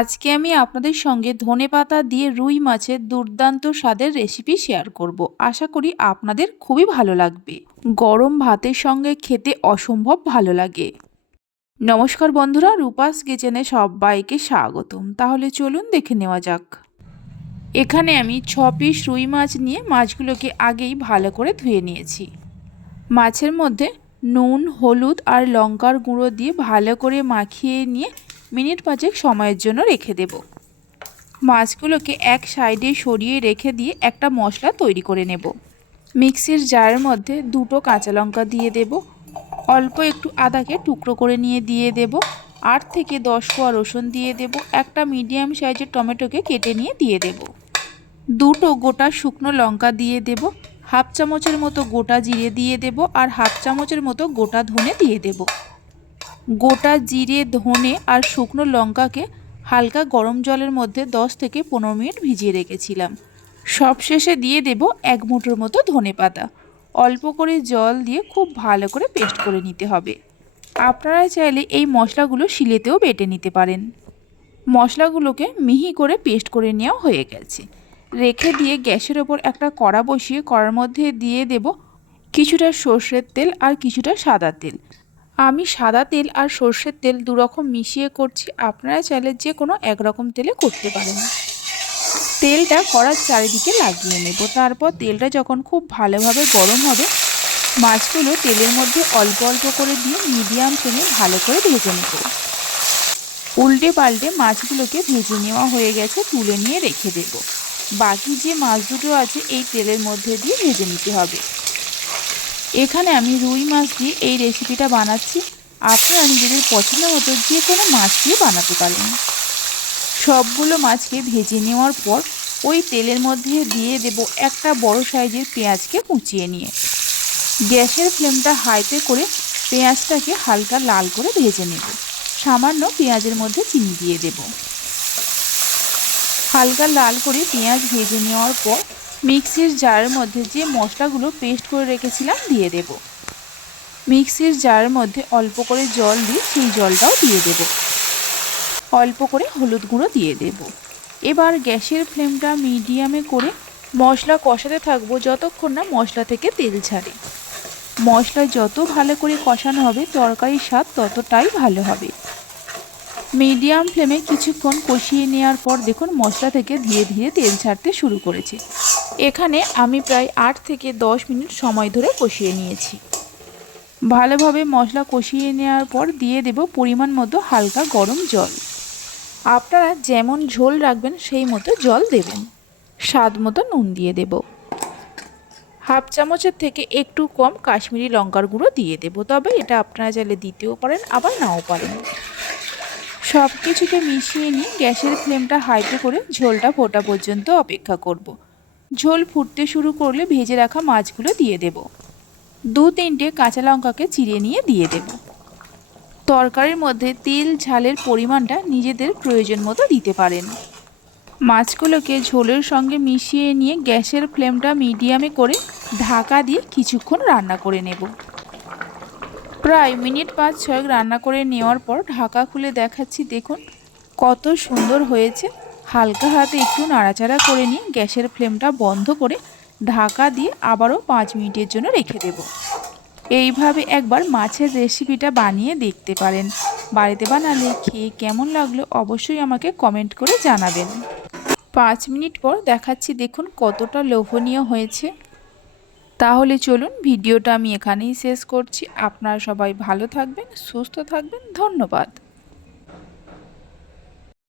আজকে আমি আপনাদের সঙ্গে ধনেপাতা দিয়ে রুই মাছের দুর্দান্ত স্বাদের রেসিপি শেয়ার করব। আশা করি আপনাদের খুবই ভালো লাগবে। গরম ভাতের সঙ্গে খেতে অসম্ভব ভালো লাগে। নমস্কার বন্ধুরা, রূপাস কিচেনে সবাইকে স্বাগতম। তাহলে চলুন দেখে নেওয়া যাক। এখানে আমি ছ পিস রুই মাছ নিয়ে মাছগুলোকে আগেই ভালো করে ধুয়ে নিয়েছি। মাছের মধ্যে নুন, হলুদ আর লঙ্কার গুঁড়ো দিয়ে ভালো করে মাখিয়ে নিয়ে মিনিট পাঁচেক সময়ের জন্য রেখে দেব। মাছগুলোকে এক সাইডে সরিয়ে রেখে দিয়ে একটা মশলা তৈরি করে নেব। মিক্সির জারের মধ্যে দুটো কাঁচা লঙ্কা দিয়ে দেব। অল্প একটু আদাকে টুকরো করে নিয়ে দিয়ে দেব। আট থেকে দশ কোয়া রসুন দিয়ে দেব। একটা মিডিয়াম সাইজের টমেটোকে কেটে নিয়ে দিয়ে দেব। দুটো গোটা শুকনো লঙ্কা দিয়ে দেব। হাফ চামচের মতো গোটা জিরে দিয়ে দেব আর হাফ চামচের মতো গোটা ধনে দিয়ে দেব। গোটা জিরে, ধনে আর শুকনো লঙ্কাকে হালকা গরম জলের মধ্যে 10 থেকে পনেরো মিনিট ভিজিয়ে রেখেছিলাম। সবশেষে দিয়ে দেব এক মুঠোর মতো ধনে পাতা। অল্প করে জল দিয়ে খুব ভালো করে পেস্ট করে নিতে হবে। আপনারা চাইলে এই মশলাগুলো শিলেতেও বেটে নিতে পারেন। মশলাগুলোকে মিহি করে পেস্ট করে নেওয়া হয়ে গেছে। রেখে দিয়ে গ্যাসের ওপর একটা কড়া বসিয়ে কড়ার মধ্যে দিয়ে দেব কিছুটা সর্ষের তেল আর কিছুটা সাদা তেল। আমি সাদা তেল আর সর্ষের তেল দুরকম মিশিয়ে করছি। আপনারা চাইলে যে কোনো একরকম তেলে করতে পারেন। তেলটা কড়ার চারিদিকে লাগিয়ে নেব। তারপর তেলটা যখন খুব ভালোভাবে গরম হবে, মাছগুলো তেলের মধ্যে অল্প অল্প করে দিয়ে মিডিয়াম ফ্লেমে ভালো করে ভেজে নেব। উল্টে পাল্টে মাছগুলোকে ভেজে নেওয়া হয়ে গেছে, তুলে নিয়ে রেখে দেব। বাকি যে মাছ দুটো আছে, এই তেলের মধ্যে দিয়ে ভেজে নিতে হবে। এখানে আমি রুই মাছ দিয়ে এই রেসিপিটা বানাচ্ছি। আপনারা নিজেদের পছন্দ মতো যে কোনো মাছ দিয়ে বানাতে পারেন। সবগুলো মাছকে ভেজে নেওয়ার পর ওই তেলের মধ্যে দিয়ে দেব একটা বড় সাইজের পেঁয়াজকে কুচিয়ে নিয়ে। গ্যাসের ফ্লেমটা হাইতে করে পেঁয়াজটাকে হালকা লাল করে ভেজে নেব। সামান্য পেঁয়াজের মধ্যে চিনি দিয়ে দেব। হালকা লাল করে পেঁয়াজ ভেজে নেওয়ার পর মিক্সির জারের মধ্যে যে মশলাগুলো পেস্ট করে রেখেছিলাম দিয়ে দেব। মিক্সির জারের মধ্যে অল্প করে জল দিয়ে সেই জলটাও দিয়ে দেব। অল্প করে হলুদ গুঁড়ো দিয়ে দেব। এবার গ্যাসের ফ্লেমটা মিডিয়ামে করে মশলা কষাতে থাকব যতক্ষণ না মশলা থেকে তেল ছাড়ে মশলা যত ভালো করে কষানো হবে, তরকারির স্বাদ ততটাই ভালো হবে। মিডিয়াম ফ্লেমে কিছুক্ষণ কষিয়ে নেওয়ার পর দেখুন মশলা থেকে ধীরে ধীরে তেল ছাড়তে শুরু করেছে। এখানে আমি প্রায় আট থেকে দশ মিনিট সময় ধরে কষিয়ে নিয়েছি। ভালোভাবে মশলা কষিয়ে নেওয়ার পর দিয়ে দেব পরিমাণ মতো হালকা গরম জল। আপনারা যেমন ঝোল রাখবেন সেই মতো জল দেবেন। স্বাদ মতো নুন দিয়ে দেব। হাফ চামচের থেকে একটু কম কাশ্মীরি লঙ্কার গুঁড়ো দিয়ে দেব। তবে এটা আপনারা চাইলে দিতেও পারেন, আবার নাও পারেন। সব কিছুকে মিশিয়ে নিয়ে গ্যাসের ফ্লেমটা হাইতে করে ঝোলটা ফোটা পর্যন্ত অপেক্ষা করব। ঝোল ফুটতে শুরু করলে ভেজে রাখা মাছগুলো দিয়ে দেব। দু তিনটে কাঁচা লঙ্কাকে চিড়ে নিয়ে দিয়ে দেব। তরকারির মধ্যে তেল, ঝালের পরিমাণটা নিজেদের প্রয়োজন মতো দিতে পারেন। মাছগুলোকে ঝোলের সঙ্গে মিশিয়ে নিয়ে গ্যাসের ফ্লেমটা মিডিয়ামে করে ঢাকা দিয়ে কিছুক্ষণ রান্না করে নেব। প্রায় মিনিট পাঁচ ছয়েক রান্না করে নেওয়ার পর ঢাকা খুলে দেখাচ্ছি, দেখুন কত সুন্দর হয়েছে। হালকা হাতে একটু নাড়াচাড়া করে নিয়ে গ্যাসের ফ্লেমটা বন্ধ করে ঢাকা দিয়ে আবারও পাঁচ মিনিটের জন্য রেখে দেব। এইভাবে একবার মাছের রেসিপিটা বানিয়ে দেখতে পারেন। বাড়িতে বানালে খেয়ে কেমন লাগল অবশ্যই আমাকে কমেন্ট করে জানাবেন। পাঁচ মিনিট পর দেখাচ্ছি দেখুন কতটা লোভনীয় হয়েছে। তাহলে চলুন ভিডিওটা আমি এখানেই শেষ করছি। আপনারা সবাই ভালো থাকবেন, সুস্থ থাকবেন, ধন্যবাদ।